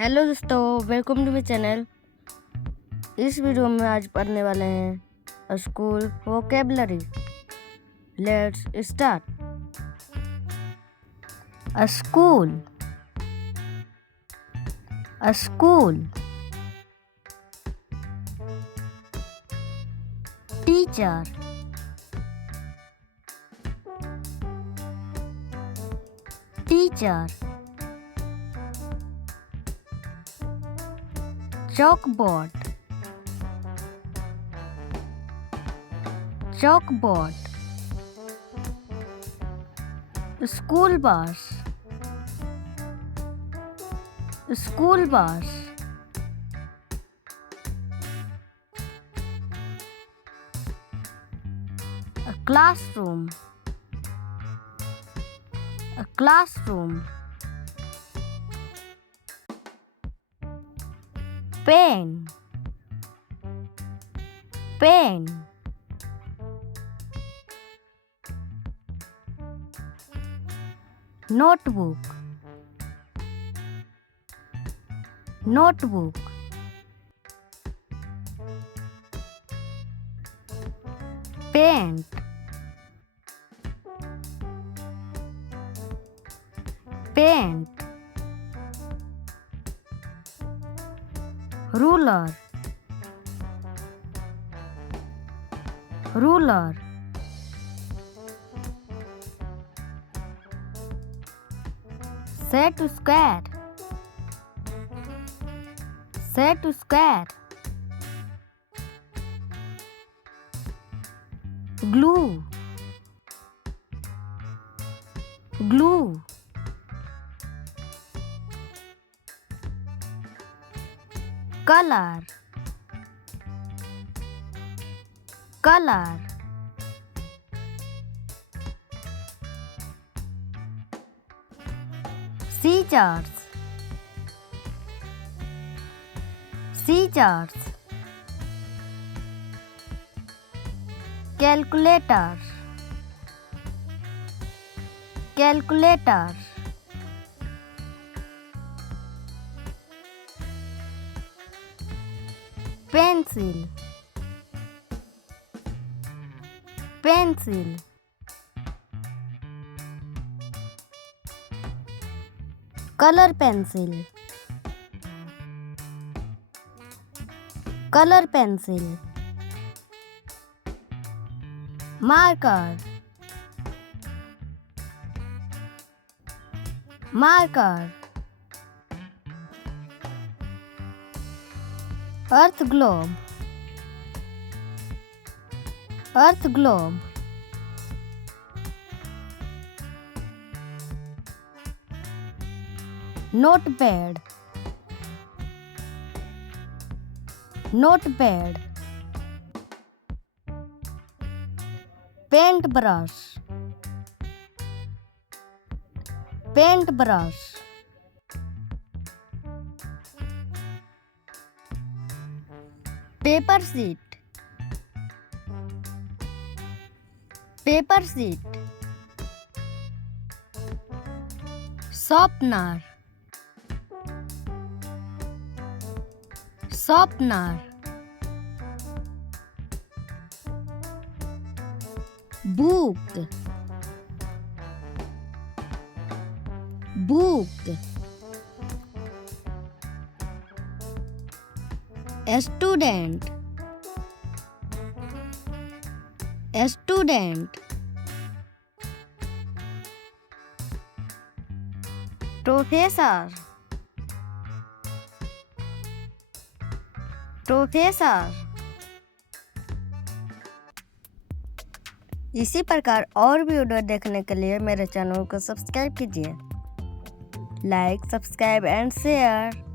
Hello दोस्तों, welcome to my channel. इस video में आज पढ़ने वाले हैं school vocabulary. Let's start. School, school, teacher, teacher, chalkboard, chalkboard, school bus, school bus, a classroom, a classroom, pen, pen, notebook, notebook, paint, paint, ruler, ruler, set square, set square, glue, glue, color, color, scissors, scissors, calculator, calculator, pencil, pencil, color pencil, color pencil, marker, marker, earth globe, earth globe, notepad, notepad, paintbrush, paintbrush, paper sheet, paper sheet, sharpener, sharpener, book, book, student, student, professor, professor. इसी प्रकार और भी video देखने के लिए मेरे channel को subscribe कीजिए। Like, subscribe and share.